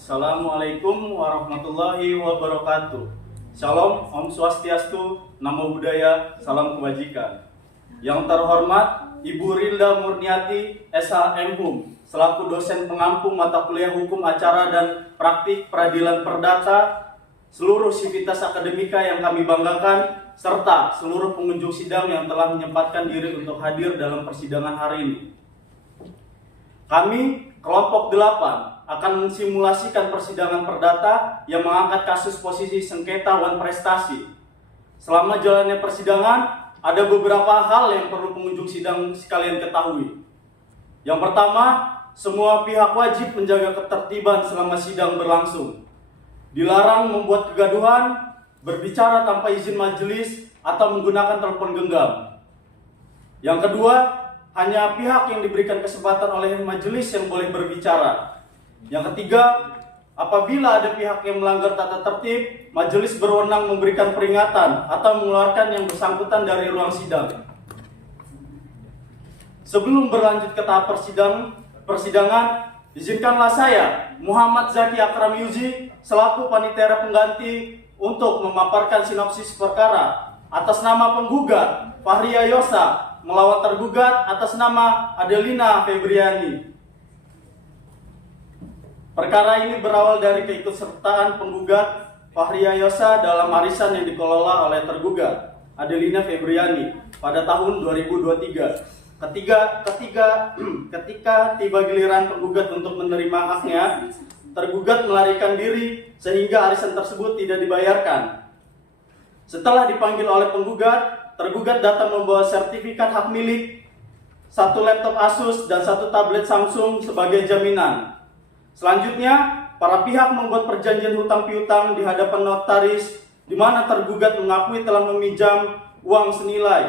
Assalamualaikum warahmatullahi wabarakatuh. Shalom, Om Swastiastu, Namo Buddhaya, salam kebajikan. Yang terhormat Ibu Rilda Murniati, SH.M.Hum, selaku dosen pengampu mata kuliah Hukum Acara dan Praktik Peradilan Perdata, seluruh sivitas akademika yang kami banggakan, serta seluruh pengunjung sidang yang telah menyempatkan diri untuk hadir dalam persidangan hari ini. Kami, kelompok 8, akan mensimulasikan persidangan perdata yang mengangkat kasus posisi sengketa wan prestasi. Selama jalannya persidangan, ada beberapa hal yang perlu pengunjung sidang sekalian ketahui. Yang pertama, semua pihak wajib menjaga ketertiban selama sidang berlangsung. Dilarang membuat kegaduhan, berbicara tanpa izin majelis, atau menggunakan telepon genggam. Yang kedua, hanya pihak yang diberikan kesempatan oleh majelis yang boleh berbicara. Yang ketiga, apabila ada pihak yang melanggar tata tertib, majelis berwenang memberikan peringatan atau mengeluarkan yang bersangkutan dari ruang sidang. Sebelum berlanjut ke tahap persidangan, izinkanlah saya, Muhammad Zaki Akram Yuzi, selaku panitera pengganti untuk memaparkan sinopsis perkara atas nama penggugat Fahria Yosa melawan tergugat atas nama Adelina Febriani. Perkara ini berawal dari keikutsertaan penggugat Fahria Yosa dalam arisan yang dikelola oleh tergugat Adelina Febriani pada tahun 2023. Ketika tiba giliran penggugat untuk menerima haknya, tergugat melarikan diri sehingga arisan tersebut tidak dibayarkan. Setelah dipanggil oleh penggugat, tergugat datang membawa sertifikat hak milik, 1 laptop Asus dan 1 tablet Samsung sebagai jaminan. Selanjutnya, para pihak membuat perjanjian hutang piutang di hadapan notaris, di mana tergugat mengakui telah meminjam uang senilai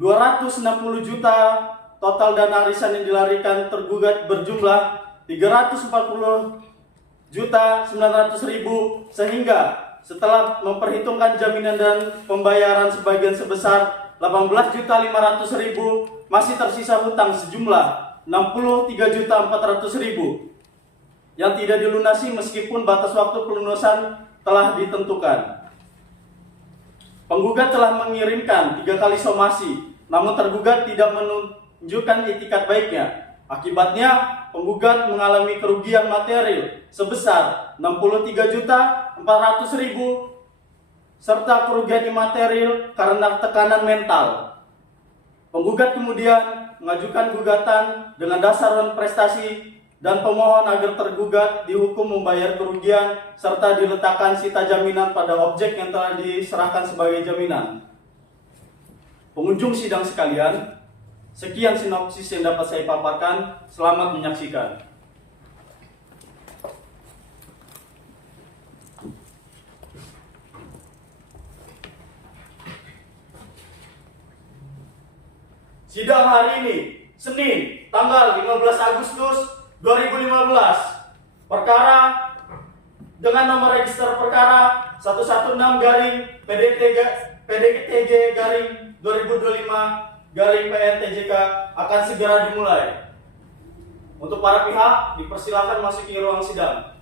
260 juta. Total dana arisan yang dilarikan tergugat berjumlah 340 juta 900 ribu, sehingga setelah memperhitungkan jaminan dan pembayaran sebagian sebesar 18 juta 500 ribu, masih tersisa hutang sejumlah 63 juta 400 ribu yang tidak dilunasi meskipun batas waktu pelunasan telah ditentukan. Penggugat telah mengirimkan 3 kali somasi, namun tergugat tidak menunjukkan itikat baiknya. Akibatnya, penggugat mengalami kerugian material sebesar 63 juta 400 ribu serta kerugian imaterial karena tekanan mental. Penggugat kemudian mengajukan gugatan dengan dasar wan prestasi dan pemohon agar tergugat dihukum membayar kerugian serta diletakkan sita jaminan pada objek yang telah diserahkan sebagai jaminan. Pengunjung sidang sekalian, sekian sinopsis yang dapat saya paparkan. Selamat menyaksikan. Sidang hari ini, Senin, tanggal 15 Agustus 2015. Perkara dengan nomor register perkara 116-PDTG-2025-PN-TJK akan segera dimulai. Untuk para pihak, dipersilakan masuk ke ruang sidang.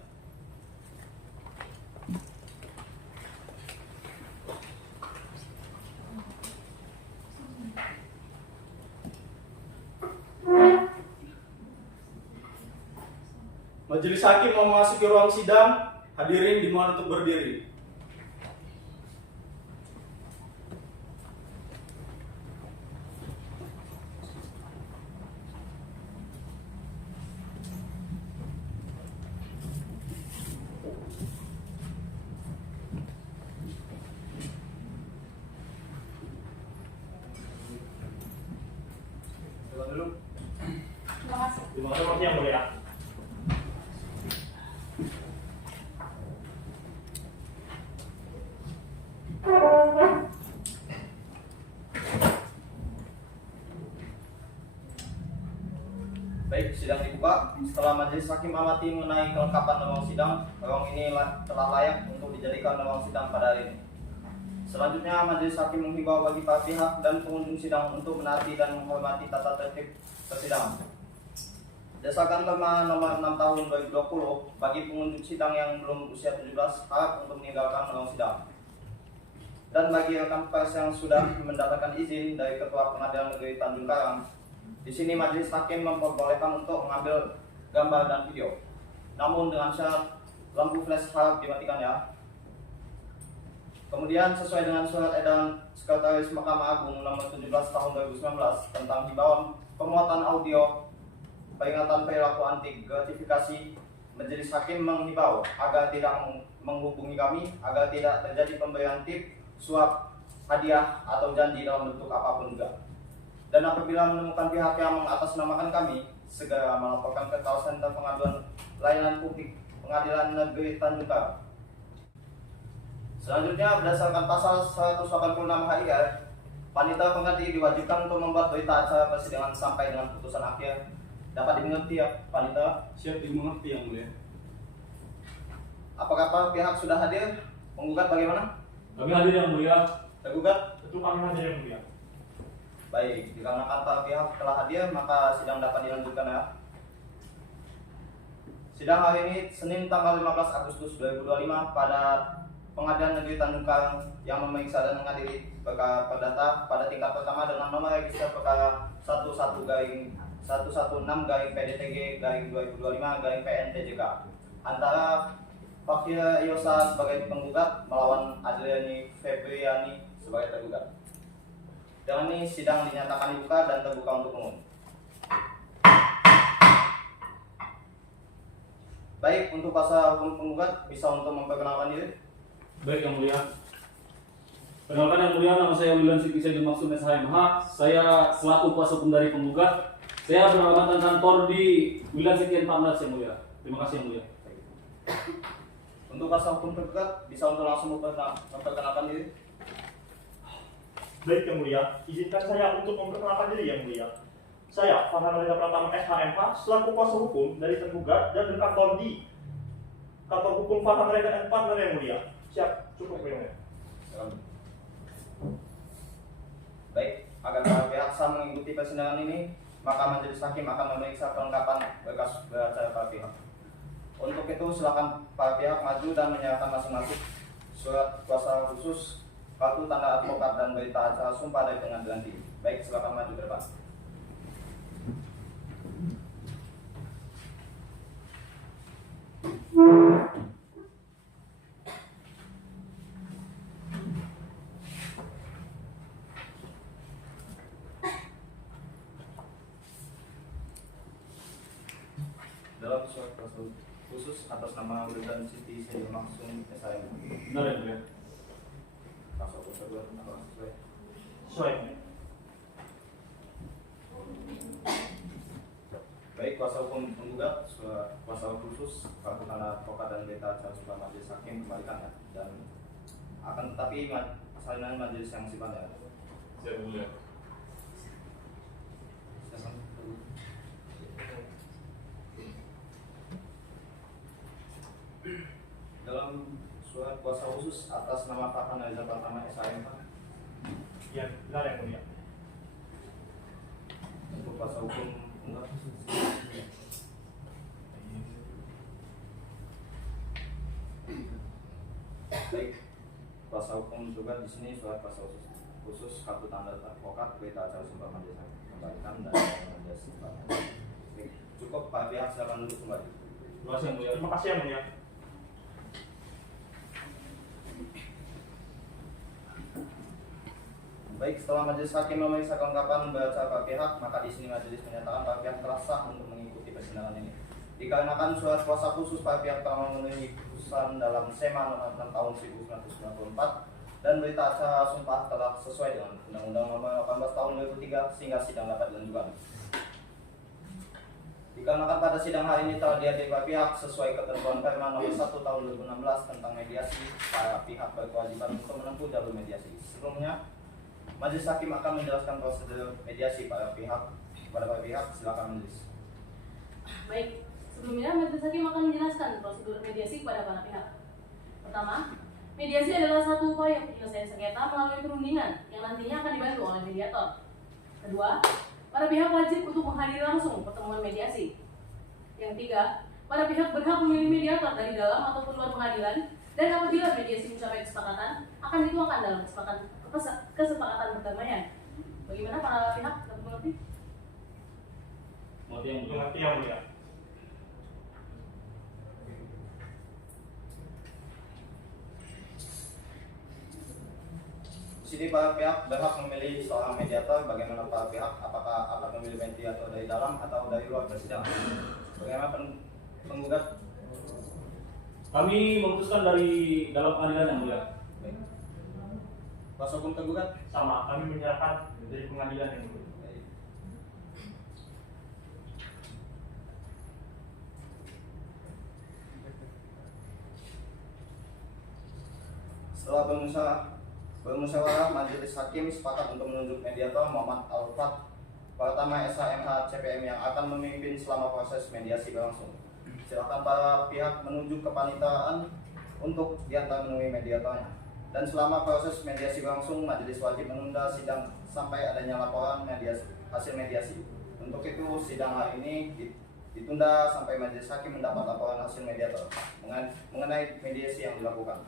Majelis hakim mau memasuki ruang sidang, hadirin dimohon untuk berdiri. Terima kasih yang mulia. Baik, sidang dibuka. Setelah majelis hakim amati mengenai kelengkapan ruang sidang, ruang ini telah layak untuk dijadikan ruang sidang pada hari ini. Selanjutnya, majelis hakim menghimbau bagi para pihak dan pengunjung sidang untuk menaati dan menghormati tata tertib persidangan. Berdasarkan Perma Nomor 6 Tahun 2020, bagi pengunjung sidang yang belum usia 17 hak untuk meninggalkan ruang sidang. Dan bagi rekan pers yang sudah mendapatkan izin dari Ketua Pengadilan Negeri Tanjung Karang, di sini majelis hakim memperbolehkan untuk mengambil gambar dan video. Namun dengan syarat lampu flash harap dimatikan ya. Kemudian sesuai dengan surat edaran Sekretaris Mahkamah Agung Nomor 17 Tahun 2019 tentang himbauan pemuatan audio peringatan perilaku anti gratifikasi, majelis hakim menghimbau agar tidak menghubungi kami agar tidak terjadi pemberian tip, suap, hadiah atau janji dalam bentuk apapun juga. Dan apabila menemukan pihak yang mengatasnamakan kami, segera melaporkan ke Call Center Pengaduan Layanan Publik Pengadilan Negeri Tanjung Karang. Selanjutnya berdasarkan pasal 186 HIR, panitia pengganti diwajibkan untuk membuat berita acara persidangan sampai dengan putusan akhir. Dapat dimengerti ya, panitia? Siap dimengerti yang mulia. Apakah para pihak sudah hadir? Penggugat bagaimana? Kami hadir yang mulia. Tergugat? Tentu kami hadir yang mulia. Baik, dikarenakan para pihak telah hadir, maka sidang dapat dilanjutkan ya. Sidang hari ini Senin tanggal 15 Agustus 2025 pada Pengadilan Negeri Tanjung Karang yang memeriksa dan mengadili perkara perdata pada tingkat pertama dengan nomor register perkara 11-PDTG-2025-PNTJK antara Fakira Yosa sebagai penggugat melawan Adriani Febriani sebagai tergugat. Dengan ini sidang dinyatakan dibuka dan terbuka untuk umum. Baik, untuk kuasa hukum penggugat bisa untuk memperkenalkan diri. Baik yang mulia. Perkenalkan yang mulia, nama saya William Siti Sedi Maksud SHMH. Saya selaku kuasa hukum dari penggugat. Saya beralamat kantor di William Siti 14 yang mulia. Terima kasih yang mulia. Untuk kuasa hukum penggugat bisa untuk langsung memperkenalkan diri. Baik yang mulia, izinkan saya untuk memperkenalkan diri yang mulia. Saya Farhan Reza Pratama SHMH selaku kuasa hukum dari tergugat dan berkantor di kantor hukum Farhan Reza and Partner yang mulia. Siap, cukup yang mulia. Baik, agar para pihak sah mengikuti persidangan ini, maka majelis hakim akan memeriksa kelengkapan berkas beracara para pihak. Untuk itu silakan para pihak maju dan menyerahkan masing-masing surat kuasa khusus, kartu tanda advokat dan berita acara sumpah dari pengadilan tinggi. Baik, silakan maju ke depan. Dalam surat kuasa khusus atas nama Wildan Siti Sedi Maksud SHM. Benar yang mulia. Kuasa hukum tergugat apakah sesuai? Sesuai. Baik, kuasa hukum penggugat, kuasa hukum khusus, kartu tanda advokat dan berita acara sumpah majelis hakim kembalikan ya. Dan akan tetapi salinan majelis yang sifatnya. Siap yang mulia. Dalam surat kuasa khusus atas nama Farhan Reza Pratama SHM, Ya, benar yang mulia. untuk kuasa hukum penggugat. Baik, kuasa hukum juga di sini surat kuasa khusus kartu tanda advokat berita acara sumpah majelis hakim kembalikan dan majelis sifatnya. Baik, cukup Pak pihak silakan duduk kembali. Terima kasih yang mulia. Terima kasih yang mulia. Baik, setelah majelis hakim memeriksa kelengkapan beracara para pihak, maka di sini majelis menyatakan para pihak telah sah untuk mengikuti persidangan ini. Dikarenakan surat kuasa khusus para pihak telah memenuhi keputusan dalam SEMA nomor 6 tahun 1994 dan berita acara sumpah telah sesuai dengan Undang-Undang nomor 18 tahun 2003 sehingga sidang dapat dilanjutkan. Dikarenakan pada sidang hari ini telah dihadiri para pihak sesuai ketentuan Perma nomor 1 tahun 2016 tentang mediasi, para pihak berkewajiban untuk menempuh jalur mediasi. Sebelumnya, majelis hakim akan menjelaskan prosedur mediasi kepada para pihak. Silakan majelis. Baik, sebelumnya majelis hakim akan menjelaskan prosedur mediasi kepada para pihak. Pertama, mediasi adalah satu upaya penyelesaian sengketa melalui perundingan yang nantinya akan dibantu oleh mediator. Kedua, para pihak wajib untuk menghadiri langsung pertemuan mediasi. Yang ketiga, para pihak berhak memilih mediator dari dalam ataupun luar pengadilan, dan apabila mediasi mencapai kesepakatan, akan dituangkan dalam kesepakatan perdamaian. Bagaimana para pihak dapat mengerti? Mengerti yang mulia? Mengerti yang mulia. Di sini para pihak berhak memilih seorang mediator. Bagaimana para pihak? Apakah akan memilih mediator dari dalam atau dari luar persidangan? Bagaimana penggugat? Kami memutuskan dari dalam pengadilan yang mulia. Baik. Kuasa hukum tergugat? Sama, kami menyerahkan dari pengadilan yang mulia. Baik. Setelah bermusyawarah, majelis hakim sepakat untuk menunjuk mediator Muhammad Alfat Pratama SHMH CPM yang akan memimpin selama proses mediasi berlangsung. Silakan para pihak menunjuk kepanitraan untuk diantar menemui mediatornya. Dan selama proses mediasi berlangsung, majelis wajib menunda sidang sampai adanya laporan hasil mediasi. Untuk itu, sidang hari ini ditunda sampai majelis hakim mendapat laporan hasil mediator mengenai mediasi yang dilakukan.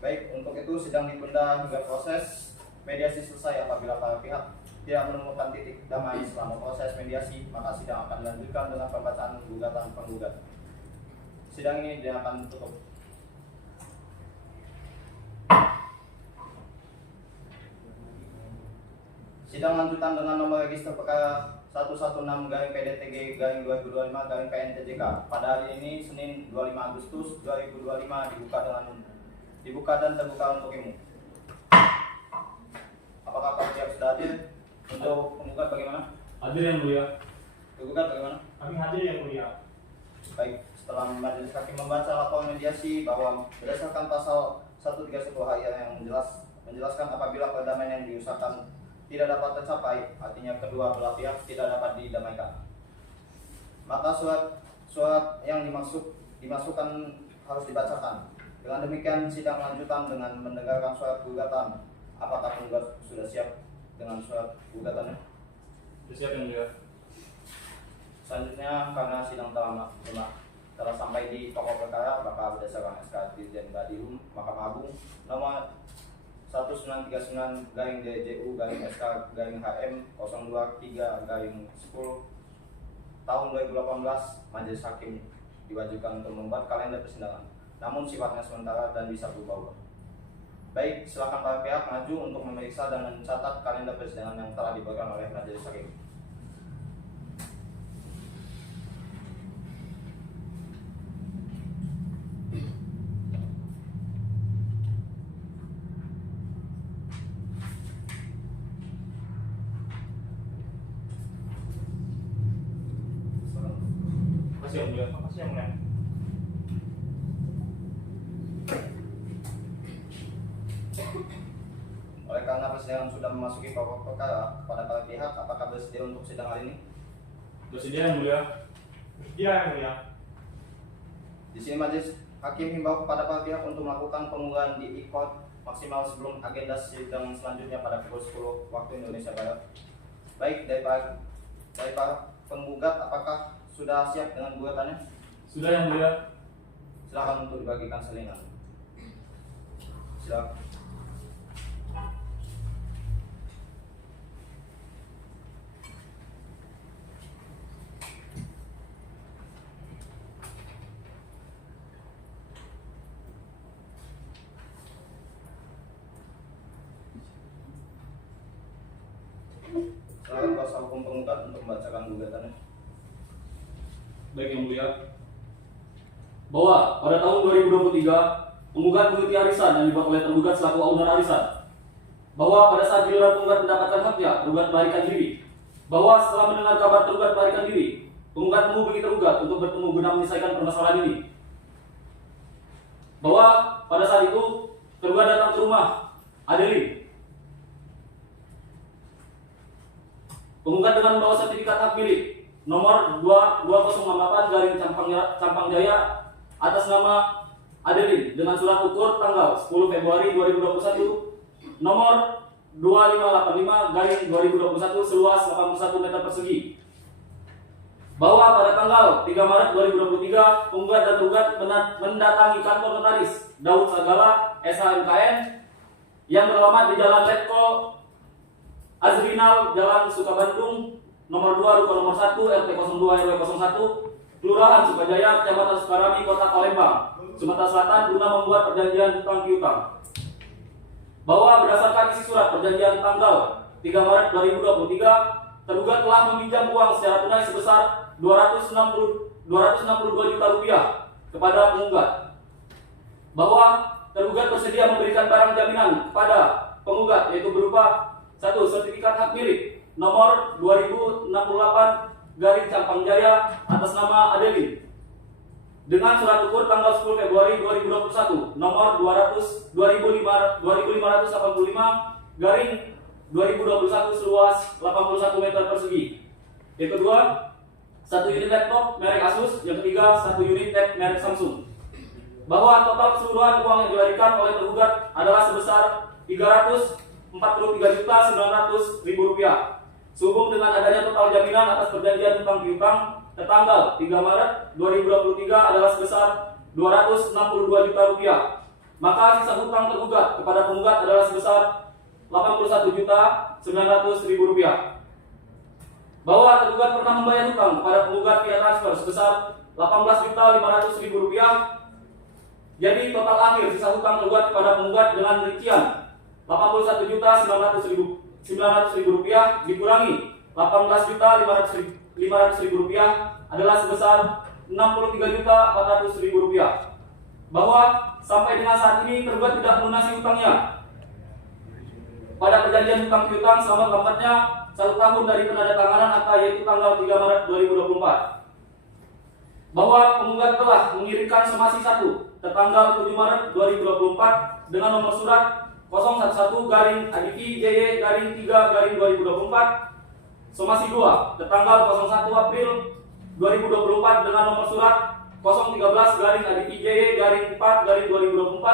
Baik, untuk itu sidang ditunda hingga proses mediasi selesai. Apabila para pihak tidak menemukan titik damai selama proses mediasi, maka sidang akan dilanjutkan dengan pembacaan gugatan penggugat. Sidang ini akan tutup. Sidang lanjutan dengan nomor register perkara 116-PDTG-2025-PNTJK pada hari ini Senin 25 Agustus 2025 dibuka dan terbuka untuk umum. Apakah para pihak sudah hadir? Untuk penggugat bagaimana? Hadir yang mulia. Penggugat bagaimana? Kami hadir yang mulia. Baik, setelah majelis hakim membaca laporan mediasi bahwa berdasarkan pasal 131 HI yang menjelaskan apabila perdamaian yang diusahakan tidak dapat tercapai, artinya kedua belah pihak tidak dapat didamaikan, maka surat yang dimasukkan harus dibacakan. Dengan demikian, sidang lanjutan dengan mendengarkan surat gugatan. Apakah penggugat sudah siap dengan surat gugatannya? Siap yang mulia. Selanjutnya, karena sidang telah sampai di pokok perkara, maka berdasarkan SK Dirjen Badilum Mahkamah Agung nomor 19-DJU-SK-HM 023-10 tahun 2018, majelis hakim diwajibkan untuk membuat kalender persidangan, namun sifatnya sementara dan bisa berubah-ubah. Baik, silakan para pihak maju untuk memeriksa dan mencatat kalender persidangan yang telah diberikan oleh majelis hakim. Makasih yang mulia. Makasih yang mulia. Oleh karena persidangan sudah memasuki pokok perkara, kepada para pihak, apakah bersedia untuk sidang hari ini? Bersedia yang mulia. Bersedia yang mulia. Di sini majelis hakim himbau kepada para pihak untuk melakukan pengunggahan di e-court maksimal sebelum agenda sidang selanjutnya pada pukul 10 waktu Indonesia Barat. Baik, dari para penggugat, apakah sudah siap dengan gugatannya? Sudah yang mulia. Silakan untuk dibagikan selingan. Silakan. Silakan kuasa hukum penggugat untuk membacakan gugatannya. Baik yang mulia. Bahwa pada tahun 2023 penggugat mengikuti arisan yang dibuat oleh tergugat selaku owner arisan. Bahwa pada saat giliran penggugat mendapatkan haknya, tergugat melarikan diri. Bahwa setelah mendengar kabar tergugat melarikan diri, penggugat menghubungi tergugat untuk bertemu guna menyelesaikan permasalahan ini. Bahwa pada saat itu tergugat datang ke rumah Adeline. Penggugat dengan membawa sertifikat hak milik nomor 2208 Campang Jaya atas nama Adeline dengan surat ukur tanggal 10 Februari 2021 nomor 2585 2021 seluas 81 meter persegi. bahwa pada tanggal 3 Maret 2023 penggugat dan tergugat mendatangi kantor notaris Daud Sagala SHMKN yang beralamat di Jalan Letkol Azrinal, Jalan Sukabandung, nomor 2, Ruko nomor 1, RT 02 RW 01, Kelurahan Sukajaya, Kecamatan Sukarami, Kota Palembang, Sumatera Selatan, guna membuat perjanjian hutang piutang. Bahwa berdasarkan isi surat perjanjian tanggal 3 Maret 2023, tergugat telah meminjam uang secara tunai sebesar 262 juta rupiah kepada penggugat. Bahwa tergugat bersedia memberikan barang jaminan kepada penggugat, yaitu berupa 1. Sertifikat hak milik nomor 2068 Campang Jaya atas nama Adelin dengan surat ukur tanggal 10 Februari 2021 nomor 2585 2021 seluas 81 meter persegi. Yang kedua, 1 unit laptop merek Asus. Yang ketiga, 1 unit tab merek Samsung. Bahwa total keseluruhan uang yang dilarikan oleh tergugat adalah sebesar 343.900.000 rupiah. Sehubung dengan adanya total jaminan atas perjanjian hutang piutang tertanggal 3 Maret 2023 adalah sebesar 262 juta rupiah. Maka sisa hutang tergugat kepada penggugat adalah sebesar 81.900.000 rupiah. Bahwa tergugat pernah membayar hutang kepada penggugat via transfer sebesar 18.500.000 rupiah. Jadi total akhir sisa hutang tergugat kepada penggugat dengan rincian 81.900.000 rupiah dikurangi 18.500.000 rupiah adalah sebesar 63.400.000 rupiah. Bahwa sampai dengan saat ini tergugat tidak melunasi hutangnya pada perjanjian hutang piutang selama lambatnya 1 tahun dari penandatanganan akta, yaitu tanggal 3 Maret 2024. Bahwa penggugat telah mengirimkan somasi 1 tertanggal 7 Maret 2024 dengan nomor surat 011-ADV-JY-3-2024, somasi 2 tertanggal 01 April 2024 dengan nomor surat 013-ADV-JY-4-2024,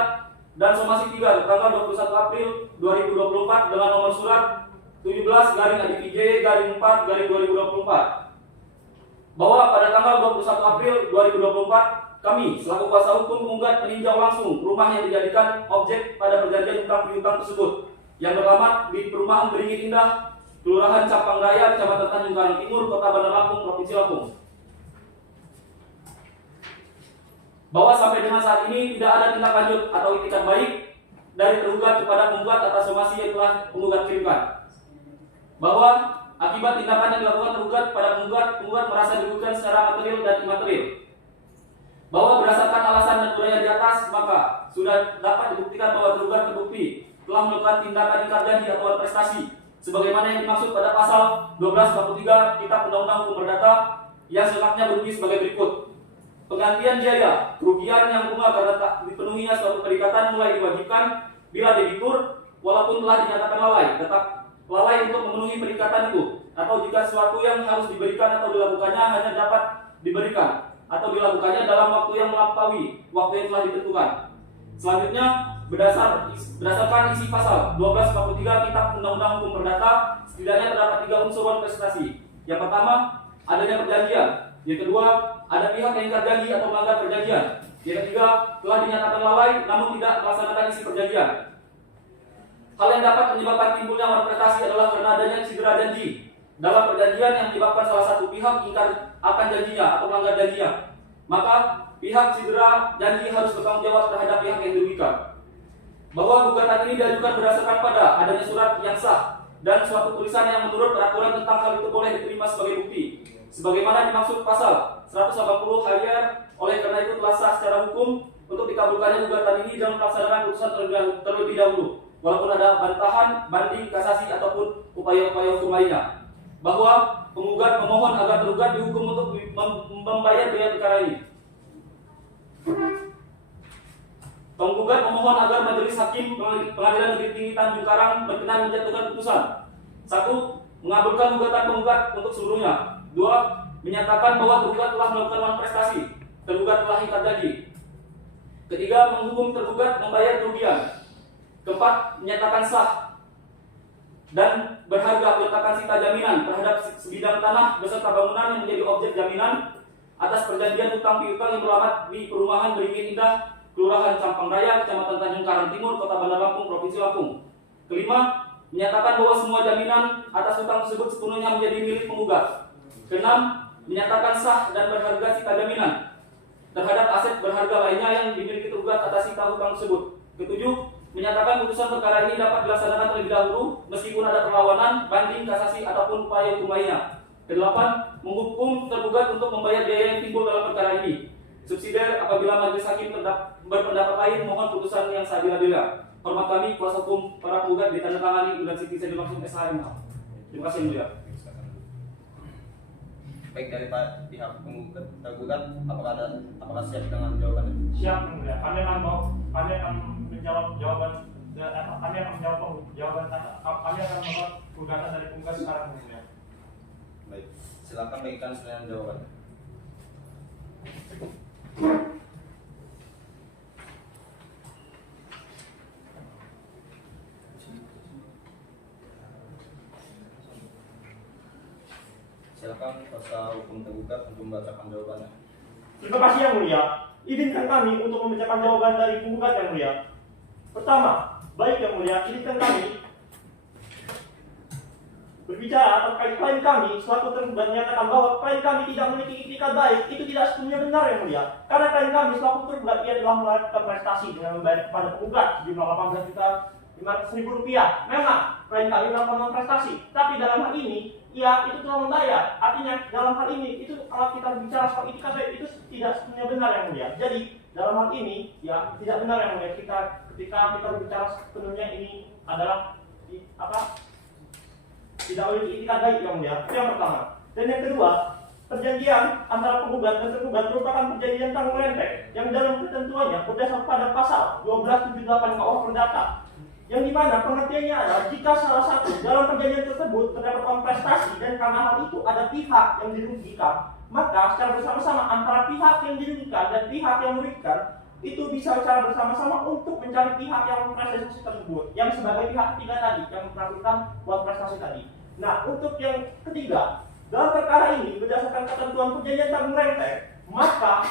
dan somasi 3 tertanggal 21 April 2024 dengan nomor surat 17-ADV-JY-4-2024. Bahwa pada tanggal 21 April 2024 kami selaku kuasa hukum penggugat meninjau langsung rumah yang dijadikan objek pada perjanjian hutang piutang tersebut yang beralamat di Perumahan Beringin Indah, Kelurahan Campang Raya, Kecamatan Tanjung Karang Timur, Kota Bandar Lampung, Provinsi Lampung. Bahwa sampai dengan saat ini tidak ada tindak lanjut atau itikat baik dari tergugat kepada penggugat atas somasi yang telah penggugat kirimkan. Bahwa akibat tindakan yang dilakukan tergugat pada penggugat merasa dirugikan secara material dan imaterial. Bahwa berdasarkan alasan dan uraian di atas, maka sudah dapat dibuktikan bahwa tergugat terbukti telah melakukan tindakan ingkar janji atau prestasi sebagaimana yang dimaksud pada pasal 1243 Kitab Undang-Undang Hukum Perdata yang selengkapnya berbunyi sebagai berikut. Penggantian biaya kerugian yang bunga karena tak dipenuhinya suatu perikatan mulai diwajibkan bila debitur walaupun telah dinyatakan lalai tetap lalai untuk memenuhi perikatan itu, atau jika sesuatu yang harus diberikan atau dilakukannya hanya dapat diberikan atau dilakukannya dalam waktu yang melampaui waktu yang telah ditentukan. Selanjutnya, berdasarkan isi pasal 1243 Kitab Undang-Undang Hukum Perdata, setidaknya terdapat 3 unsur prestasi. Yang pertama, adanya perjanjian. Yang kedua, ada pihak yang ingkar janji atau melanggar perjanjian. Yang ketiga, telah dinyatakan lalai namun tidak melaksanakan isi perjanjian. Hal yang dapat menyebabkan timbulnya malprestasi adalah karena adanya cedera janji dalam perjanjian yang menyebabkan salah satu pihak ingkar akan janjinya atau melanggar janjinya. Maka pihak cedera janji harus bertanggung jawab terhadap pihak yang dirugikan. Bahwa gugatan ini diajukan berdasarkan pada adanya surat yang sah dan suatu tulisan yang menurut peraturan tentang hal itu boleh diterima sebagai bukti, sebagaimana dimaksud pasal 180 HYR. Oleh karena itu telah sah secara hukum untuk dikabulkannya gugatan ini dalam pelaksanaan putusan terlebih dahulu, walaupun ada bantahan, banding, kasasi ataupun upaya-upaya hukum lainnya. Bahwa penggugat memohon agar tergugat dihukum untuk membayar biaya perkara ini. Penggugat memohon agar Majelis Hakim Pengadilan Negeri Tinggi Tanjung Karang berkenan menjatuhkan putusan. 1. Mengabulkan gugatan penggugat untuk seluruhnya. 2. Menyatakan bahwa tergugat telah melakukan malprestasi, tergugat telah ingkar janji. 3. Menghukum tergugat membayar kerugian. 4. Menyatakan sah dan berharga peletakan sita jaminan terhadap sebidang tanah beserta bangunan yang menjadi objek jaminan atas perjanjian utang piutang yang beralamat di Perumahan Beringin Indah, Kelurahan Campang Raya, Kecamatan Tanjung Karang Timur, Kota Bandar Lampung, Provinsi Lampung. Kelima, menyatakan bahwa semua jaminan atas utang tersebut sepenuhnya menjadi milik penggugat. Keenam, menyatakan sah dan berharga sita jaminan terhadap aset berharga lainnya yang dimiliki tergugat atas sita utang tersebut. Ketujuh, menyatakan putusan perkara ini dapat dilaksanakan terlebih dahulu meskipun ada perlawanan, banding, kasasi ataupun upaya hukum lainnya. Kedelapan, menghukum tergugat untuk membayar biaya yang timbul dalam perkara ini. Subsidiar apabila majelis hakim berpendapat lain, mohon putusan yang seadil-adilnya. Hormat kami, kuasa hukum para penggugat ditandatangani dan Siti saya dimaksud SHMH. Terima kasih yang mulia. Baik, dari pihak tergugat, apakah siap dengan jawabannya? Siap yang mulia. Kami akan menjawab jawaban. Kami akan menjawab jawaban. Kami akan menjawab gugatan dari penggugat sekarang yang mulia. Baik, silakan bagikan selain jawabannya. Silakan kuasa hukum tergugat untuk membacakan jawabannya. Terima kasih yang mulia. Izinkan kami untuk membacakan jawaban dari penggugat yang mulia. Pertama, baik yang mulia, izinkan kami berbicara terkait klaim kami selaku tergugat menyatakan bahwa klaim kami tidak memiliki itikat baik itu tidak sepenuhnya benar yang mulia. Karena klaim kami selaku tergugat ia telah melakukan prestasi dengan membayar kepada penggugat sejumlah 18.500.000 rupiah. Memang klaim kami melakukan prestasi, tapi dalam hal ini ia itu telah membayar. Artinya dalam hal ini itu kalau kita bicara soal itikat baik itu tidak sepenuhnya benar yang mulia. Jadi dalam hal ini ya tidak benar yang mulia ketika kita berbicara sepenuhnya ini adalah tidak memiliki itikat baik yang mulia. Itu yang pertama. Dan yang kedua, perjanjian antara penggugat dan tergugat merupakan perjanjian tanggung renteng yang dalam ketentuannya berdasar pada pasal 1278 KUH Perdata, yang dimana pengertiannya adalah jika salah satu dalam perjanjian tersebut terdapat prestasi dan karena hal itu ada pihak yang dirugikan, maka secara bersama-sama antara pihak yang dirugikan dan pihak yang merugikan itu bisa secara bersama-sama untuk mencari pihak yang prestasi tersebut, yang sebagai pihak ketiga tadi yang melakukan buat prestasi tadi. Nah, untuk yang ketiga, dalam perkara ini berdasarkan ketentuan perjanjian tanggung renteng, maka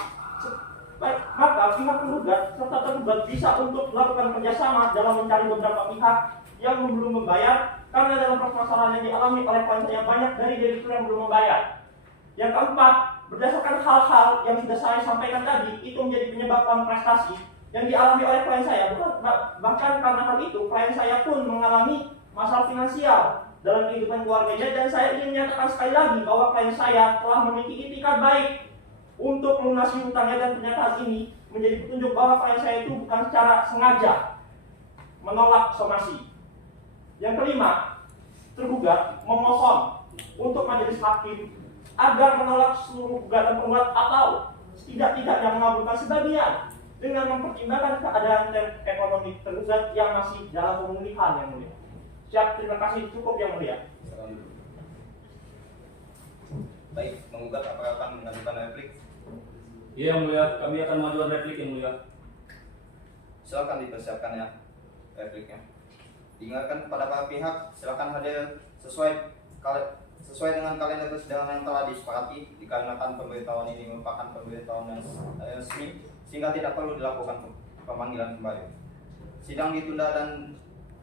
pihak penggugat serta tergugat bisa untuk melakukan kerjasama dalam mencari beberapa pihak yang belum membayar, karena dalam permasalahan yang dialami oleh klien saya banyak dari debitur yang belum membayar. Yang keempat, berdasarkan hal-hal yang sudah saya sampaikan tadi, itu menjadi penyebab prestasi yang dialami oleh klien saya. Bahkan karena hal itu, klien saya pun mengalami masalah finansial dalam kehidupan keluarganya, dan saya ingin menyatakan sekali lagi bahwa klien saya telah memiliki itikat baik untuk melunasi hutangnya, dan pernyataan ini menjadi petunjuk bahwa klien saya itu bukan secara sengaja menolak somasi. Yang kelima, tergugat memohon untuk majelis hakim agar menolak seluruh gugatan penggugat atau tidak-tidaknya mengabulkan sebagian dengan mempertimbangkan keadaan ekonomi tergugat yang masih dalam pemulihan yang mulia. Siap, terima kasih, cukup yang mulia. Baik, penggugat apakah akan mengajukan replik? Iya yang mulia, kami akan mengajukan replik yang mulia. Silakan dipersiapkan ya repliknya. Diingatkan kepada para pihak, silakan hadir sesuai dengan kalender persidangan yang telah disepakati, dikarenakan pemberitahuan ini merupakan pemberitahuan yang resmi sehingga tidak perlu dilakukan pemanggilan kembali. Sidang ditunda dan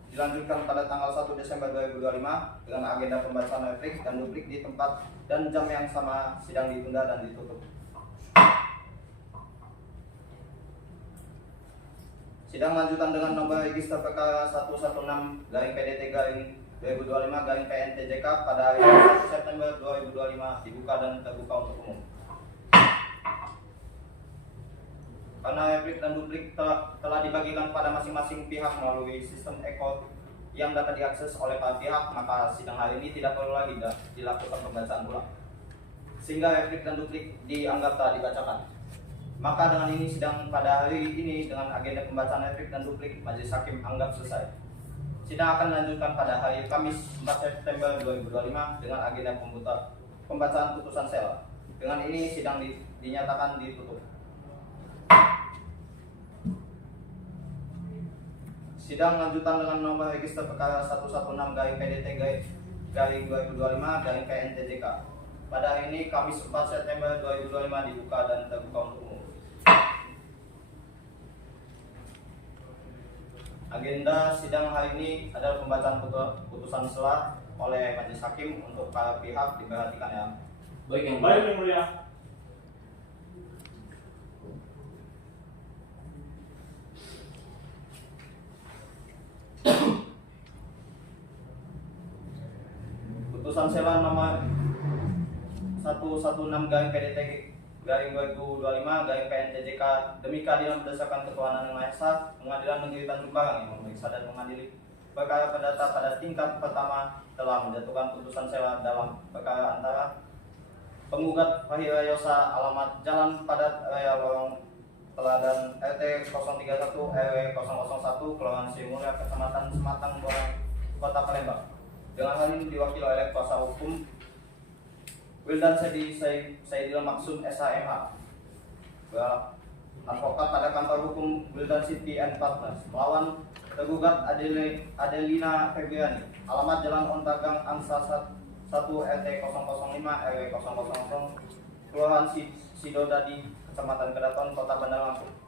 dilanjutkan pada tanggal 1 Desember 2025 dengan agenda pembacaan replik dan duplik di tempat dan jam yang sama. Sidang ditunda dan ditutup. Sidang lanjutan dengan nomor register perkara 116-PDT-2025-PNTJK pada hari 1 September 2025 dibuka dan terbuka untuk umum. Karena replik dan duplik telah dibagikan pada masing-masing pihak melalui sistem e-court yang dapat diakses oleh para pihak, maka sidang hari ini tidak perlu lagi dilakukan pembacaan ulang, sehingga replik dan duplik dianggap telah dibacakan. Maka dengan ini sidang pada hari ini dengan agenda pembacaan replik dan duplik majelis hakim anggap selesai. Sidang akan dilanjutkan pada hari Kamis 4 September 2025 dengan agenda pembacaan putusan sela. Dengan ini sidang dinyatakan ditutup. Sidang lanjutan dengan nomor register perkara 116 PDT 2025 PNTJK. Pada hari ini Kamis 4 September 2025 dibuka dan terbuka untuk umum. Agenda sidang hari ini adalah pembacaan putusan sela oleh majelis hakim untuk para pihak diperhatikan ya. Baik yang Baik yang mulia. Putusan sela nomor 116 PDT 2025 PNTJK demi keadilan berdasarkan ketuhanan yang Maha Esa, Pengadilan Negeri Tanjung Karang yang memeriksa dan mengadili perkara perdata pada tingkat pertama telah menjatuhkan putusan sela dalam perkara antara penggugat Fahira Yosa alamat Jalan Padat Raya Lorong Teladan RT 031 RW 001 Kelurahan Sri Mulia Kecamatan Sematang Borang Kota Palembang. Dengan hal ini diwakili oleh kuasa hukum Wildan Saidil Maksum SHMH, advokat pada kantor hukum Wildan City and Partners, melawan tergugat Adelina Febriani, alamat Jalan Ontagang Angsa 1 RT 005 RW 000, Kelurahan Sidodadi, Kecamatan Kedaton, Kota Bandar Lampung.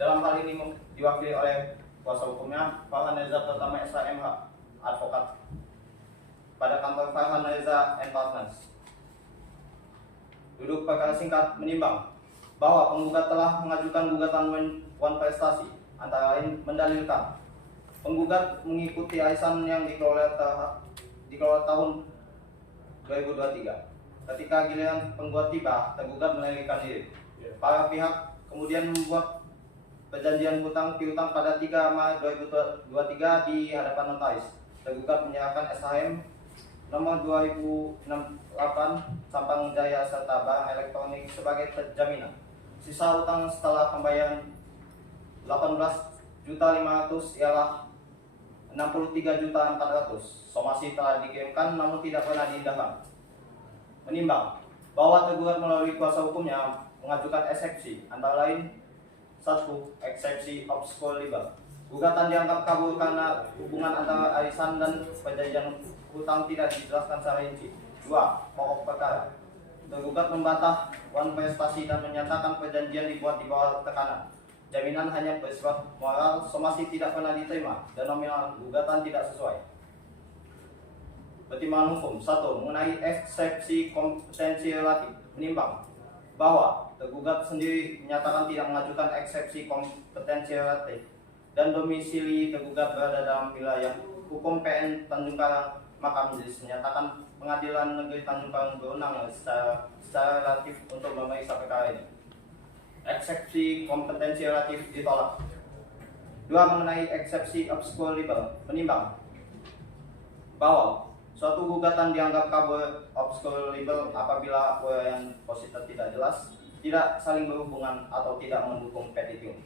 Dalam hal ini diwakili oleh kuasa hukumnya Farhan Reza Pertama SHMH, advokat pada kantor Farhan Reza and Partners. Duduk perkara singkat menimbang bahwa penggugat telah mengajukan gugatan Wan Prestasi, antara lain mendalilkan penggugat mengikuti arisan yang dikelola tahun 2023. Ketika giliran penggugat tiba, tergugat melarikan diri. Para pihak kemudian membuat perjanjian hutang piutang pada 3 Maret 2023 di hadapan notaris. Tergugat menyerahkan SHM nomor 2068 Sampang Jaya serta barang elektronik sebagai jaminan. Sisa utang setelah pembayaran 18.500.000 ialah 63.400.000. Somasi telah dikirimkan namun tidak pernah diindahkan. Menimbang bahwa tergugat melalui kuasa hukumnya mengajukan eksepsi, antara lain 1. Eksepsi obscure libel. Gugatan dianggap kabur karena hubungan antara arisan dan perjanjian hutang tidak dijelaskan secara rinci. 2. Pokok perkara. Tergugat membantah Wan Prestasi dan menyatakan perjanjian dibuat di bawah tekanan. Jaminan hanya bersifat moral, somasi tidak pernah diterima, dan nominal gugatan tidak sesuai. Pertimbangan hukum. 1. Mengenai eksepsi kompetensi relatif. Menimbang bahwa tergugat sendiri menyatakan tidak mengajukan eksepsi kompetensi relatif dan domisili tergugat berada dalam wilayah hukum PN Tanjung Karang, maka majelis menyatakan Pengadilan Negeri Tanjung Karang berwenang secara relatif untuk memeriksa perkara ini. Eksepsi kompetensi relatif ditolak. 2. Mengenai eksepsi obscure libel. Menimbang bahwa suatu gugatan dianggap kabur obscure libel apabila uraian positif tidak jelas, tidak saling berhubungan atau tidak mendukung petitum.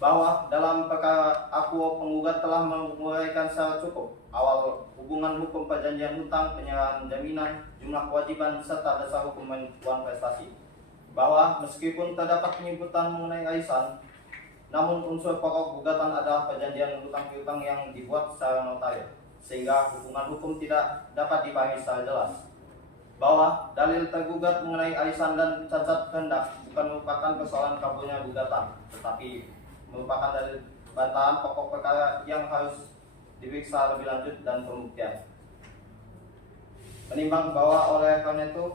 Bahwa dalam perkara akuo penggugat telah menguraikan secara cukup awal hubungan hukum perjanjian hutang, penyerahan jaminan, jumlah kewajiban, serta dasar hukum Wan Prestasi. Bahwa meskipun terdapat penyebutan mengenai arisan, namun unsur pokok gugatan adalah perjanjian hutang piutang yang dibuat secara notaris, sehingga hubungan hukum tidak dapat dipahami secara jelas. Bahwa dalil tergugat mengenai arisan dan cacat kehendak bukan merupakan persoalan kaburnya gugatan, tetapi merupakan dalil bantahan pokok perkara yang harus diperiksa lebih lanjut dan pembuktian. Menimbang bahwa oleh karena itu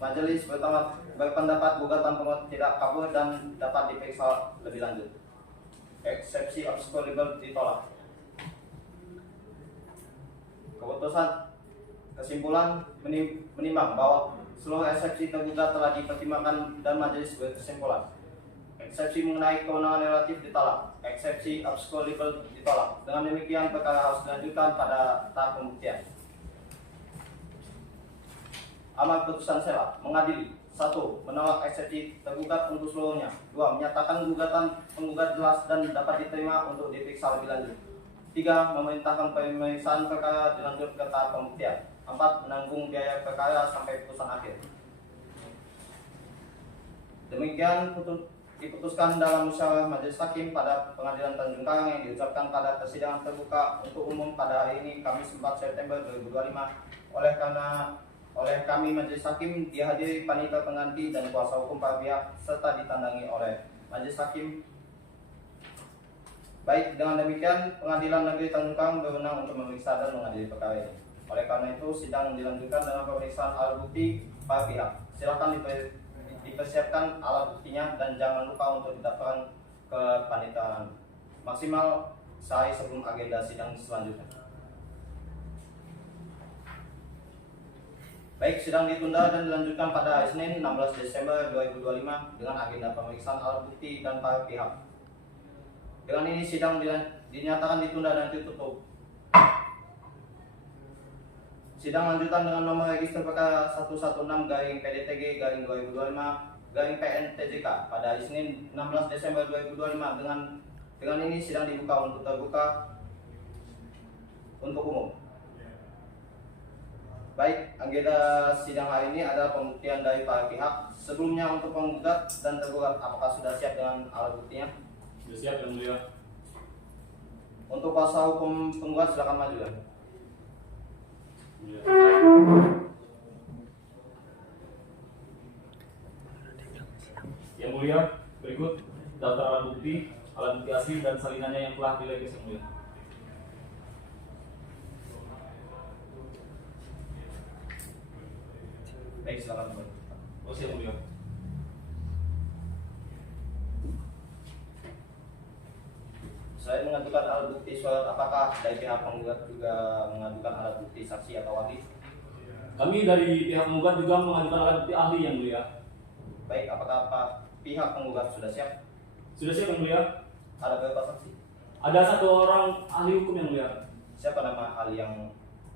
majelis berpendapat gugatan penggugat tidak kabur dan dapat diperiksa lebih lanjut. Eksepsi obscure libel ditolak. Keputusan kesimpulan menimbang bahwa seluruh eksepsi tergugat telah dipertimbangkan dan majelis berkesimpulan. Eksepsi mengenai kewenangan relatif ditolak. Eksepsi obscure libel ditolak. Dengan demikian perkara harus dilanjutkan pada tahap pembuktian. Amal putusan sela mengadili. 1. Menolak eksepsi tergugat untuk seluruhnya. 2. Menyatakan gugatan penggugat jelas dan dapat diterima untuk diperiksa lebih lanjut. 3. Memerintahkan pemeriksaan perkara dilanjut ke tahap pembuktian. 4. Menanggung biaya perkara sampai putusan akhir. Demikian diputuskan dalam musyawarah majelis hakim pada Pengadilan Tanjung Karang yang diucapkan pada persidangan terbuka untuk umum pada hari ini Kamis 4 September 2025 oleh kami majelis hakim dihadiri panitia pengganti dan kuasa hukum para pihak serta ditandangi oleh majelis hakim. Baik, dengan demikian Pengadilan Negeri Tanjung Karang berwenang untuk memeriksa dan mengadili perkara ini. Oleh karena itu sidang dilanjutkan dengan pemeriksaan alat bukti para pihak. Silakan dipersiapkan alat buktinya dan jangan lupa untuk didaftarkan ke panitia maksimal sehari sebelum agenda sidang selanjutnya. Baik, sidang ditunda dan dilanjutkan pada hari Senin 16 Desember 2025 dengan agenda pemeriksaan alat bukti dan para pihak. Dengan ini sidang dinyatakan ditunda dan ditutup. Sidang lanjutan dengan nomor register perkara 116-PDTG-2025-PN-TJK pada hari Senin 16 Desember 2025 dengan ini sidang dibuka untuk terbuka untuk umum. Baik, agenda sidang hari ini adalah pembuktian dari para pihak. Sebelumnya untuk penggugat dan tergugat apakah sudah siap dengan alat buktinya? Sudah siap yang mulia. Untuk kuasa hukum penggugat silakan maju ya. Yang mulia, berikut daftar alat bukti asli dan salinannya yang telah dilegis yang mulia. Baik, silakan maju. Oh, yang mulia. Saya mengajukan alat bukti surat, apakah dari pihak penggugat juga mengajukan alat bukti saksi atau ahli? Kami dari pihak penggugat juga mengajukan alat bukti ahli yang mulia. Baik, apakah pihak penggugat sudah siap? Sudah siap yang mulia. Ada berapa saksi? Ada satu orang ahli hukum yang mulia. Siapa nama ahli yang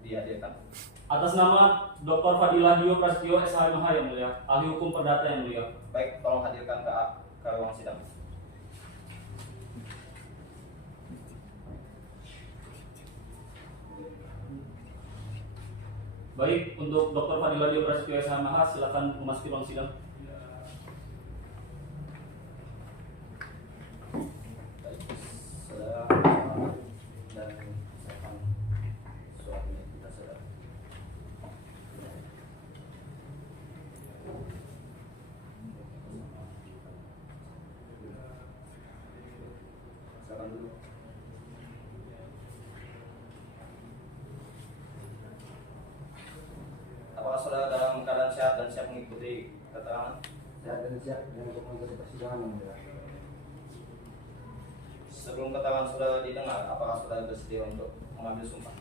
dihadirkan? Atas nama Dr. Fadilah Dio Prasetyo SHMH yang mulia, ahli hukum perdata yang mulia. Baik, tolong hadirkan ke ruang sidang. Baik, untuk Dr. Fadilah Dio Prasetyo SHMH silakan memasuki ruang sidang. Baik, saudara dan silakan surat identitas saudara. Silakan dulu. Apakah saudara dalam keadaan sehat dan siap mengikuti keterangan? Sehat dan siap untuk mengikuti persidangan yang mulia. Sebelum keterangan saudara didengar, apakah saudara bersedia untuk mengambil sumpah?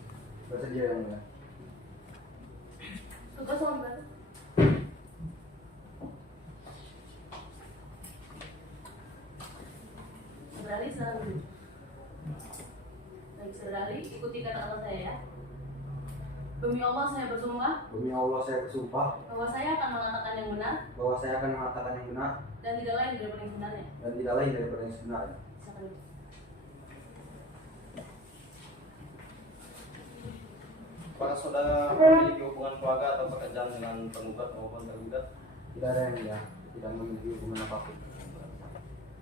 Bersedia yang mulia. Tugas soal bantu. Saudari silakan dulu. Baik, saudari ikuti kata-kata saya ya. Demi Allah saya bersumpah Demi Allah saya bersumpah bahwa saya akan mengatakan yang benar bahwa saya akan mengatakan yang benar dan tidak lain daripada yang sebenarnya. dan tidak lain daripada yang sebenarnya. Silakan dulu. Apakah saudara memiliki hubungan keluarga atau pekerjaan dengan penggugat maupun tergugat? Tidak ada yang mulia, tidak memiliki hubungan apapun.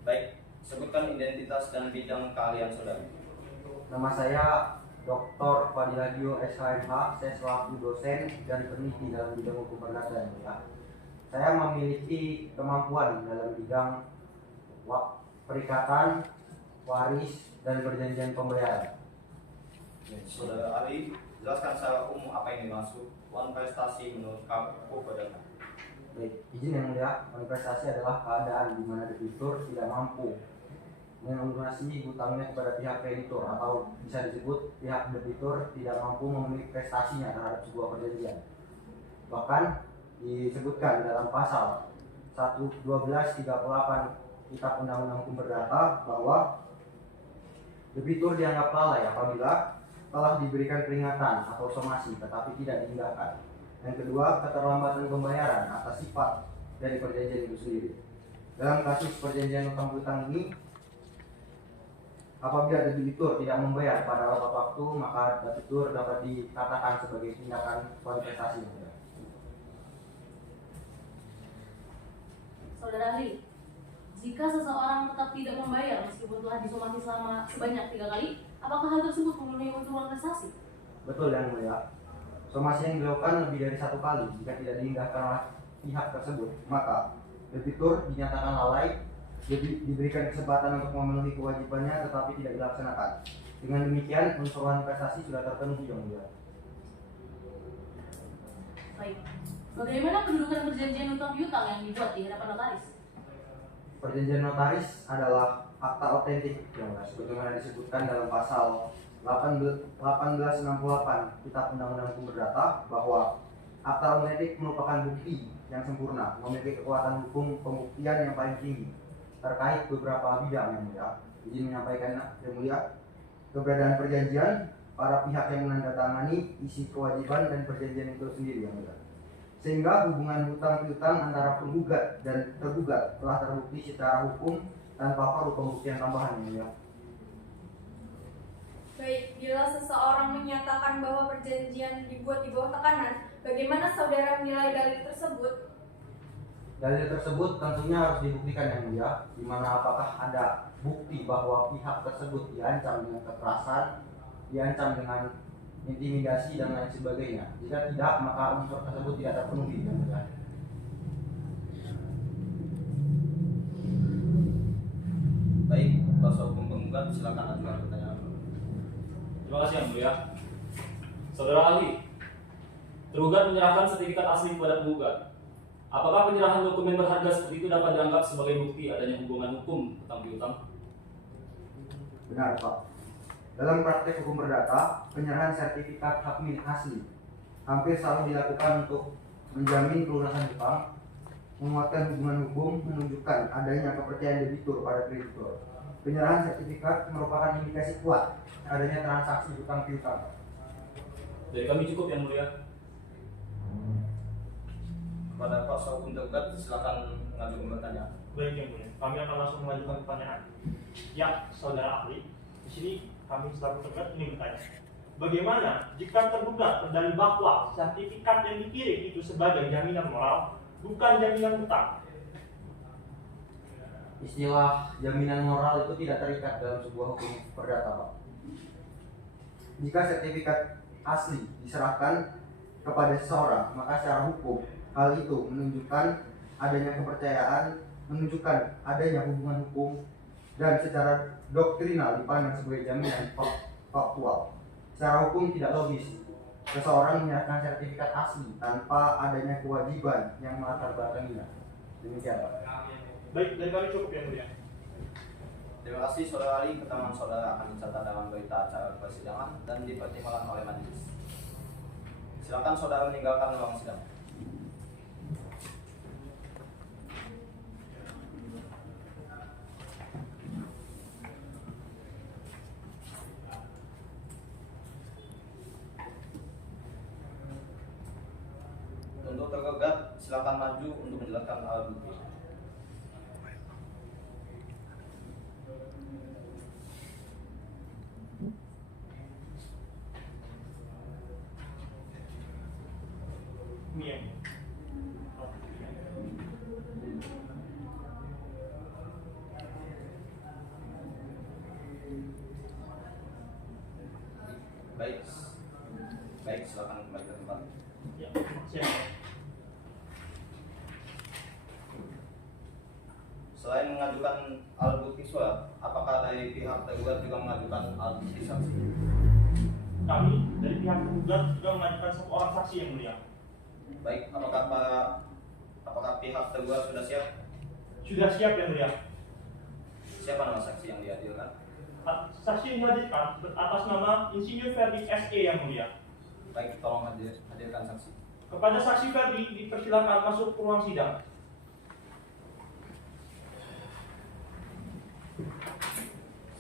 Baik, sebutkan identitas dan bidang keahlian saudara. Nama saya Dr. Fadilah Dio SHMH, saya selaku dosen dan peneliti dalam bidang hukum perdata yang mulia. Saya memiliki kemampuan dalam bidang perikatan, waris, dan perjanjian pembayaran. Saudara ahli, jelaskan secara umum apa yang dimaksud wan prestasi menurut kamu perdata. Baik, izin yang mulia, prestasi adalah keadaan di mana debitur tidak mampu melunasi hutangnya kepada pihak kreditur, atau bisa disebut pihak debitur tidak mampu memenuhi prestasinya terhadap sebuah perjanjian. Bahkan disebutkan dalam pasal 1238 Kitab Undang-Undang Hukum Perdata bahwa debitur dianggap lalai apabila telah diberikan peringatan atau somasi tetapi tidak diindahkan. Yang kedua, keterlambatan pembayaran atas sifat dari perjanjian itu sendiri. Dalam kasus perjanjian utang piutang ini, apabila debitur tidak membayar pada tepat waktu, maka debitur dapat dikatakan sebagai tindakan prestasi. Saudara ahli, jika seseorang tetap tidak membayar meskipun telah disomasi selama sebanyak 3 kali, apakah hal tersebut memenuhi unsur malversasi? Betul yang mulia. Somasi yang dilakukan lebih dari 1 kali jika tidak diindahkan oleh pihak tersebut, maka debitur dinyatakan lalai, diberikan kesempatan untuk memenuhi kewajibannya tetapi tidak dilaksanakan. Dengan demikian unsur manifestasi sudah terpenuhi yang mulia. Baik. Bagaimana kedudukan perjanjian utang piutang yang dibuat di hadapan notaris? Perjanjian notaris adalah akta otentik yang sebagaimana disebutkan dalam pasal 1868 Kitab Undang-Undang Hukum Perdata bahwa akta otentik merupakan bukti yang sempurna, memiliki kekuatan hukum pembuktian yang paling tinggi terkait beberapa bidang yang mulia. Izin menyampaikan yang mulia, keberadaan perjanjian, para pihak yang menandatangani, isi kewajiban dan perjanjian itu sendiri yang mulia. Sehingga hubungan hutang piutang antara penggugat dan tergugat telah terbukti secara hukum tanpa perlu pembuktian tambahan yang mulia. Baik, bila seseorang menyatakan bahwa perjanjian dibuat di bawah tekanan, bagaimana saudara menilai dalil tersebut? Dalil tersebut tentunya harus dibuktikan yang mulia, di mana apakah ada bukti bahwa pihak tersebut diancam dengan kekerasan, diancam dengan intimidasi dan lain sebagainya. Jika tidak, maka unsur tersebut tidak terpenuhi yang mulia. Baik, kuasa hukum penggugat silakan ajukan pertanyaan. Terima kasih yang mulia. Saudara ahli, tergugat menyerahkan sertifikat asli kepada penggugat. Apakah penyerahan dokumen berharga seperti itu dapat dianggap sebagai bukti adanya hubungan hukum utang piutang? Benar, Pak. Dalam praktek hukum perdata, penyerahan sertifikat hak milik asli hampir selalu dilakukan untuk menjamin pelunasan hutang, menguatkan hubungan hukum, menunjukkan adanya kepercayaan debitur pada kreditur. Penyerahan sertifikat merupakan indikasi kuat adanya transaksi hutang piutang. Dari kami cukup yang mulia. Kepada kuasa hukum tergugat silakan mengajukan pertanyaan. Baik yang mulia, kami akan langsung mengajukan pertanyaan. Ya, saudara ahli, di sini kami selaku tergugat ini bertanya. Bagaimana jika tergugat berdalil bahwa sertifikat yang dikirim itu sebagai jaminan moral, bukan jaminan hutang? Istilah jaminan moral itu tidak terikat dalam sebuah hukum perdata, Pak. Jika sertifikat asli diserahkan kepada seseorang, maka secara hukum hal itu menunjukkan adanya kepercayaan, menunjukkan adanya hubungan hukum, dan secara doktrinal dipandang sebagai jaminan faktual. Secara hukum tidak logis seseorang menyerahkan sertifikat asli tanpa adanya kewajiban yang melatar belakanginya. Demikian, Pak. Baik, dari kami cukup yang mulia. Terima kasih saudara ahli, keterangan saudara akan dicatat dalam berita acara persidangan dan dipertimbangkan oleh majelis. Silakan saudara meninggalkan ruang sidang. Untuk tergugat silakan maju untuk menjelaskan alat bukti. Ini yang Baik, baik silakan kembali ke tempat. ya, siap. Selain mengajukan alat bukti surat, apakah dari pihak tergugat juga mengajukan alat bukti saksi? Kami dari pihak tergugat juga mengajukan 1 orang saksi yang mulia. Baik, apakah pihak tergugat sudah siap? Sudah siap yang mulia. Siapa nama saksi yang dihadirkan? Saksi yang dihadirkan atas nama Insinyur Ferdi SE yang mulia. Baik, tolong hadirkan saksi. Kepada saksi Ferdi dipersilakan masuk ke ruang sidang.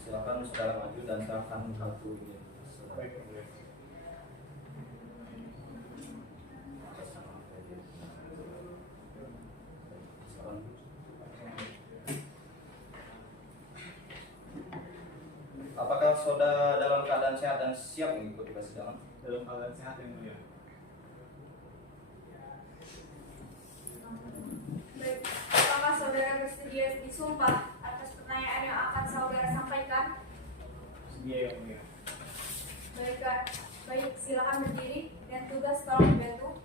Silakan saudara maju dan serahkan kartu ini. Baik, yang mulia. Silakan. Apakah saudara dalam keadaan sehat dan siap mengikuti persidangan? Dalam keadaan sehat yang mulia. Baik, apakah saudara bersedia disumpah atas pertanyaan yang akan saudara sampaikan? Sedia yang mulia. Baik, Kak. Baik, silakan berdiri dan tugas tolong dibantu.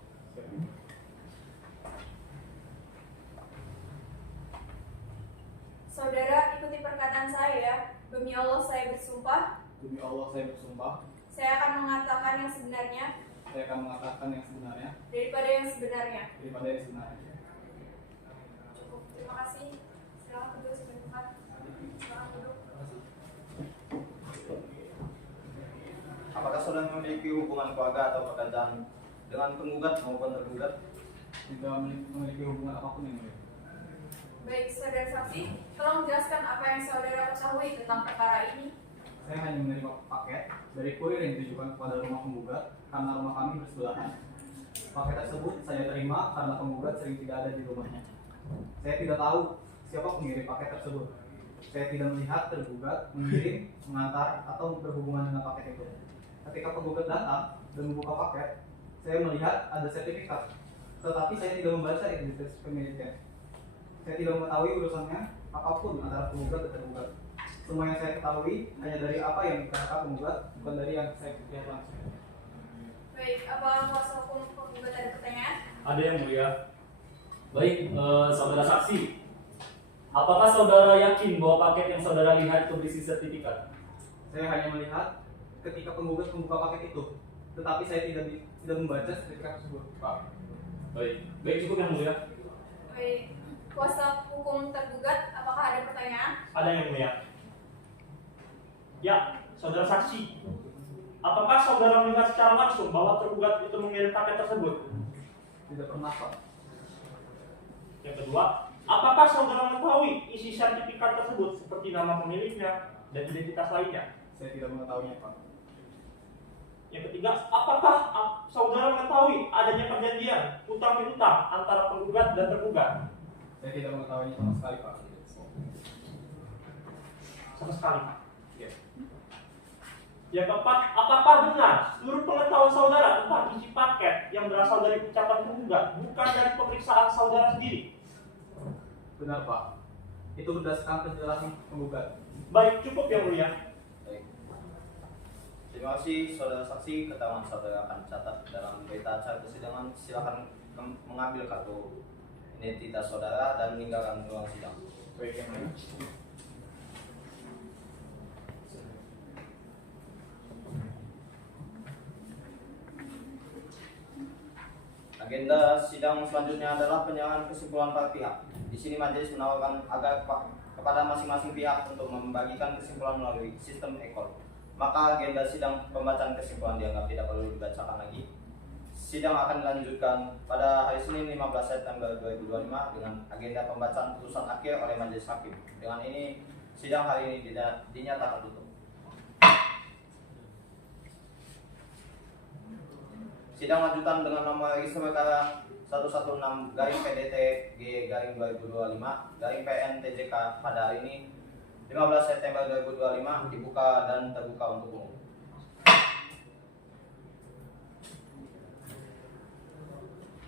Saudara, ikuti perkataan saya ya. Demi Allah saya bersumpah, Demi Allah saya bersumpah, saya akan mengatakan yang sebenarnya saya akan mengatakan yang sebenarnya daripada yang sebenarnya. daripada yang sebenarnya. Cukup, terima kasih. Silakan duduk sebentar. Silakan duduk. Apakah saudara memiliki hubungan keluarga atau pekerjaan dengan penggugat maupun tergugat? Tidak memiliki hubungan apapun yang mulia. Baik, saudara saksi, tolong jelaskan apa yang saudara ketahui tentang perkara ini. Saya hanya menerima paket dari kurir yang ditujukan kepada rumah penggugat karena rumah kami bersebelahan. Paket tersebut saya terima karena penggugat sering tidak ada di rumahnya. Saya tidak tahu siapa pengirim paket tersebut. Saya tidak melihat tergugat mengirim, mengantar, atau berhubungan dengan paket itu. Ketika penggugat datang dan membuka paket, saya melihat ada sertifikat, tetapi saya tidak membaca identitas pemiliknya. Saya tidak mengetahui urusannya apapun antara penggugat dan tergugat. Semua yang saya ketahui hanya dari apa yang dikatakan penggugat, bukan dari yang saya lihat langsung. Baik, apakah kuasa hukum penggugat ada pertanyaan? Ada yang mulia. Baik, saudara saksi. Apakah saudara yakin bahwa paket yang saudara lihat itu berisi sertifikat? Saya hanya melihat ketika penggugat membuka paket itu, tetapi saya tidak membaca sertifikat tersebut, Pak. Baik cukup yang mulia. Baik, kuasa hukum tergugat, apakah ada pertanyaan? Ada yang mulia. Ya, saudara saksi. Apakah saudara melihat secara langsung bahwa tergugat itu mengirim paket tersebut? Tidak pernah, Pak. Yang kedua, apakah saudara mengetahui isi sertifikat tersebut seperti nama pemiliknya dan identitas lainnya? Saya tidak mengetahuinya, Pak. Yang ketiga, apakah saudara mengetahui adanya perjanjian utang piutang antara penggugat dan tergugat? Saya tidak mengetahuinya sama sekali, Pak. Sama sekali, Pak. Ya. Yang keempat, apakah benar seluruh pengetahuan saudara tentang isi paket yang berasal dari ucapan penggugat bukan dari pemeriksaan saudara sendiri? Benar, Pak. Itu berdasarkan penjelasan penggugat. Baik, cukup yang mulia. Baik. Terima kasih saudara saksi, keterangan saudara akan catat dalam berita acara persidangan. Silakan mengambil kartu identitas saudara dan meninggalkan ruang sidang. Baik yang mulia. Agenda sidang selanjutnya adalah penyerahan kesimpulan para pihak. Di sini majelis menawarkan agar kepada masing-masing pihak untuk membagikan kesimpulan melalui sistem e-call. Maka agenda sidang pembacaan kesimpulan dianggap tidak perlu dibacakan lagi. Sidang akan dilanjutkan pada hari Senin 15 September 2025 dengan agenda pembacaan putusan akhir oleh majelis hakim. Dengan ini sidang hari ini dinyatakan tutup. Sidang lanjutan dengan nomor register perkara 116-PDT-G-2025-PN-TJK pada hari ini 15 September 2025 dibuka dan terbuka untuk umum.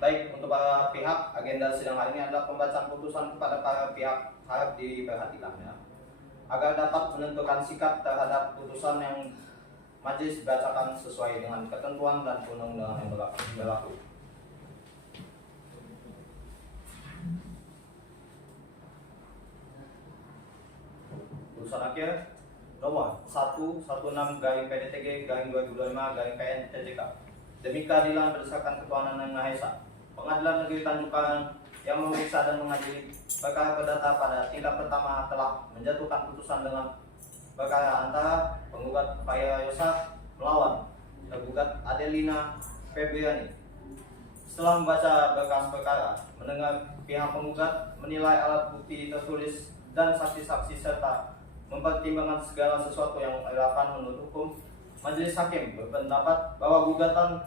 Baik, untuk para pihak, agenda sidang hari ini adalah pembacaan putusan kepada para pihak. Harap diperhatikan ya, agar dapat menentukan sikap terhadap putusan yang majelis bacakan sesuai dengan ketentuan dan undang-undang yang berlaku. Putusan akhir nomor 116-PDTG-2025-PN-TJK demi keadilan berdasarkan ketuhanan yang Maha Esa. Pengadilan Negeri Tanjung Karang yang memeriksa dan mengadili perkara perdata pada tingkat pertama telah menjatuhkan putusan dengan perkara antara penggugat Faya Yosa melawan tergugat Adelina Febriani. Setelah membaca berkas perkara, mendengar pihak penggugat menilai alat bukti tertulis dan saksi-saksi serta mempertimbangkan segala sesuatu yang relevan menurut hukum, majelis hakim berpendapat bahwa gugatan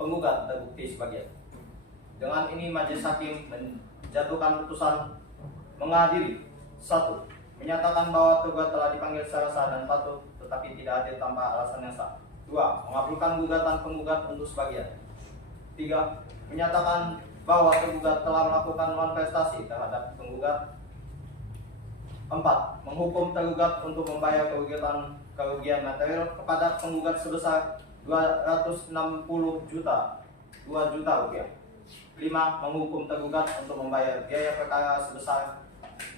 penggugat terbukti sebagian. Dengan ini majelis hakim menjatuhkan putusan mengadili 1. Menyatakan bahwa tergugat telah dipanggil secara sah dan patut tetapi tidak hadir tanpa alasan yang sah. 2. Mengabulkan gugatan penggugat untuk sebagian. 3. Menyatakan bahwa tergugat telah melakukan manifestasi terhadap penggugat 4. Menghukum tergugat untuk membayar kerugian material kepada penggugat sebesar 260 juta rupiah. 5. Menghukum tergugat untuk membayar biaya perkara sebesar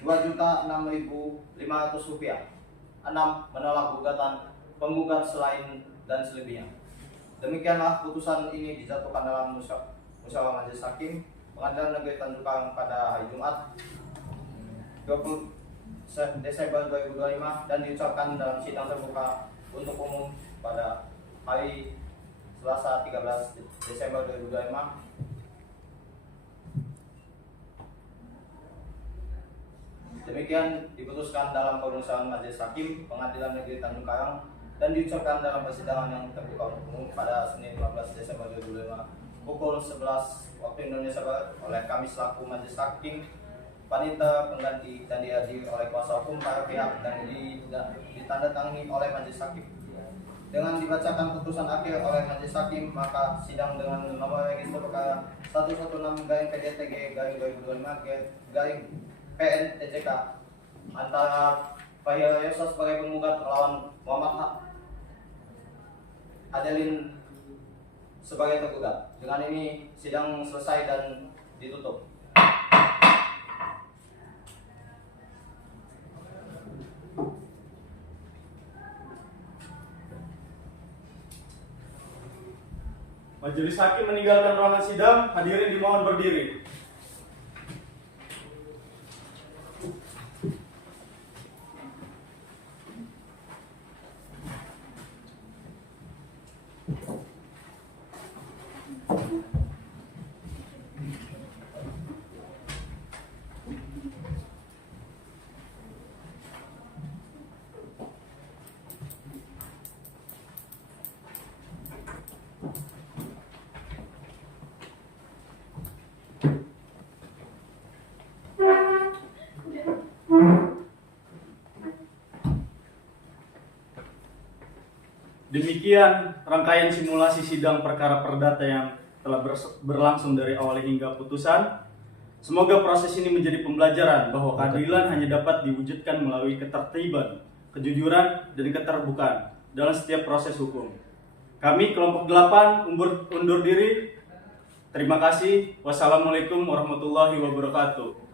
2.006.500 rupiah. 6. Menolak gugatan penggugat selain dan selebihnya. Demikianlah putusan ini dijatuhkan dalam musyawarah majelis hakim Pengadilan Negeri Tanjung Karang pada hari Jumat 20 Desember 2025 dan diucapkan dalam sidang terbuka untuk umum pada hari Selasa 13 Desember 2025. Demikian diputuskan dalam permusyawaratan majelis hakim Pengadilan Negeri Tanjung Karang dan diucapkan dalam persidangan yang terbuka untuk umum pada Senin 15 Desember 2025 pukul 11 waktu Indonesia Barat oleh kami selaku majelis hakim, panitera pengganti dan dihadiri oleh kuasa hukum para pihak dan ditandatangani oleh majelis hakim. Dengan dibacakan putusan akhir oleh majelis hakim, maka sidang dengan nomor register perkara 116-PDTG-2025-PN-TJK antara Fahira Yosa sebagai penggugat melawan Muhammad Adelin sebagai tergugat. Dengan ini sidang selesai dan ditutup. Majelis hakim meninggalkan ruangan sidang, hadirin dimohon berdiri. Demikian rangkaian simulasi sidang perkara perdata yang telah berlangsung dari awal hingga putusan. Semoga proses ini menjadi pembelajaran bahwa keadilan hanya dapat diwujudkan melalui ketertiban, kejujuran, dan keterbukaan dalam setiap proses hukum. Kami kelompok 8 undur diri. Terima kasih. Wassalamualaikum warahmatullahi wabarakatuh.